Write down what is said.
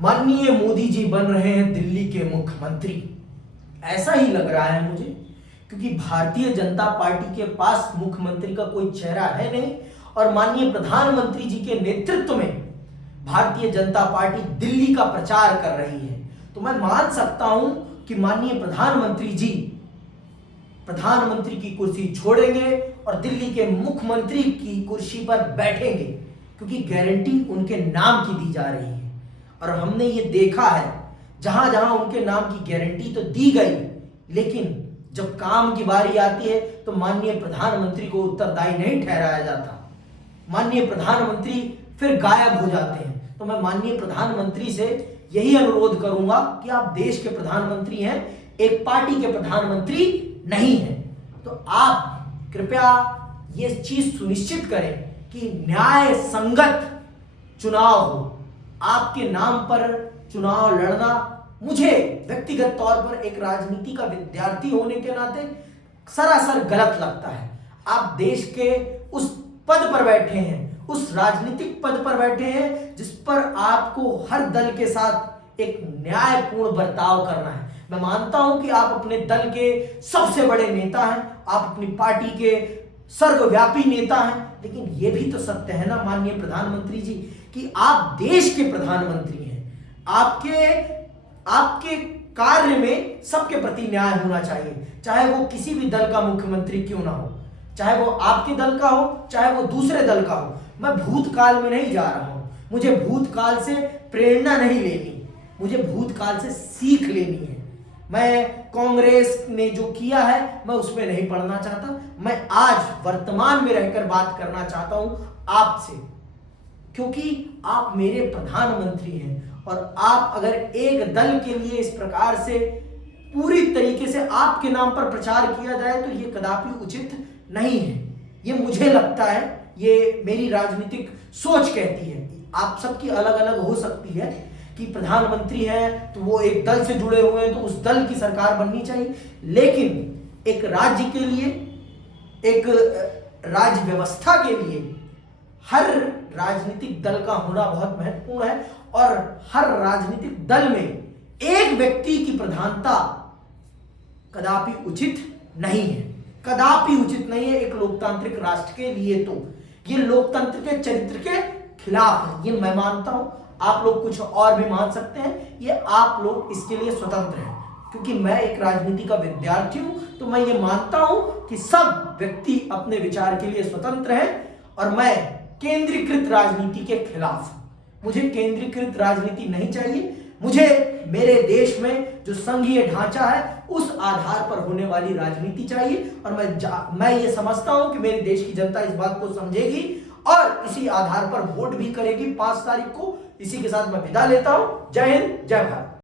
माननीय मोदी जी बन रहे हैं दिल्ली के मुख्यमंत्री। ऐसा ही लग रहा है मुझे, क्योंकि भारतीय जनता पार्टी के पास मुख्यमंत्री का कोई चेहरा है नहीं और माननीय प्रधानमंत्री जी के नेतृत्व में भारतीय जनता पार्टी दिल्ली का प्रचार कर रही है। तो मैं मान सकता हूं कि माननीय प्रधानमंत्री जी प्रधानमंत्री की कुर्सी छोड़ेंगे और दिल्ली के मुख्यमंत्री की कुर्सी पर बैठेंगे, क्योंकि गारंटी उनके नाम की दी जा रही है। और हमने ये देखा है, जहां जहां उनके नाम की गारंटी तो दी गई, लेकिन जब काम की बारी आती है तो माननीय प्रधानमंत्री को उत्तरदायी नहीं ठहराया जाता। माननीय प्रधानमंत्री फिर गायब हो जाते हैं। तो मैं माननीय प्रधानमंत्री से यही अनुरोध करूंगा कि आप देश के प्रधानमंत्री हैं, एक पार्टी के प्रधानमंत्री नहीं हैं। तो आप कृपया ये चीज सुनिश्चित करें कि न्याय संगत चुनाव हो। आपके नाम पर चुनाव लड़ना मुझे व्यक्तिगत तौर पर एक राजनीति का विद्यार्थी होने के नाते सरासर गलत लगता है। आप देश के उस पद पर बैठे हैं, उस राजनीतिक पद पर बैठे हैं जिस पर आपको हर दल के साथ एक न्यायपूर्ण बर्ताव करना है। मैं मानता हूं कि आप अपने दल के सबसे बड़े नेता हैं, आप अपनी पार्टी के सर्वव्यापी नेता हैं, लेकिन यह भी तो सत्य है ना माननीय प्रधानमंत्री जी कि आप देश के प्रधानमंत्री हैं। आपके कार्य में सबके प्रति न्याय होना चाहिए, चाहे वो किसी भी दल का मुख्यमंत्री क्यों ना हो, चाहे वो आपके दल का हो, चाहे वो दूसरे दल का हो। मैं भूतकाल में नहीं जा रहा हूं, मुझे भूतकाल से प्रेरणा नहीं लेनी, मुझे भूतकाल से सीख लेनी है। मैं कांग्रेस ने जो किया है मैं उसमें नहीं पढ़ना चाहता। मैं आज वर्तमान में रहकर बात करना चाहता हूं आपसे, क्योंकि आप मेरे प्रधानमंत्री हैं और आप अगर एक दल के लिए इस प्रकार से पूरी तरीके से आपके नाम पर प्रचार किया जाए तो ये कदापि उचित नहीं है। ये मुझे लगता है, ये मेरी राजनीतिक सोच कहती है। आप सबकी अलग अलग हो सकती है कि प्रधानमंत्री हैं तो वो एक दल से जुड़े हुए हैं तो उस दल की सरकार बननी चाहिए, लेकिन एक राज्य के लिए, एक राज्य व्यवस्था के लिए हर राजनीतिक दल का होना बहुत महत्वपूर्ण है और हर राजनीतिक दल में एक व्यक्ति की प्रधानता कदापि उचित नहीं है, कदापि उचित नहीं है एक लोकतांत्रिक राष्ट्र के लिए। तो ये लोकतंत्र के चरित्र के खिलाफ है, ये मैं मानता हूं। आप लोग कुछ और भी मान सकते हैं, ये आप लोग इसके लिए स्वतंत्र हैं। क्योंकि मैं एक राजनीति का विद्यार्थी हूं तो मैं ये मानता हूं कि सब व्यक्ति अपने विचार के लिए स्वतंत्र हैं और मैं केंद्रीकृत राजनीति के खिलाफ हूं। मुझे केंद्रीकृत राजनीति नहीं चाहिए। मुझे मेरे देश में जो संघीय ढांचा है उस आधार पर होने वाली राजनीति चाहिए और मैं ये समझता हूं कि मेरे देश की जनता इस बात को समझेगी और इसी आधार पर वोट भी करेगी 5 तारीख को। इसी के साथ मैं विदा लेता हूं। जय हिंद, जय भारत।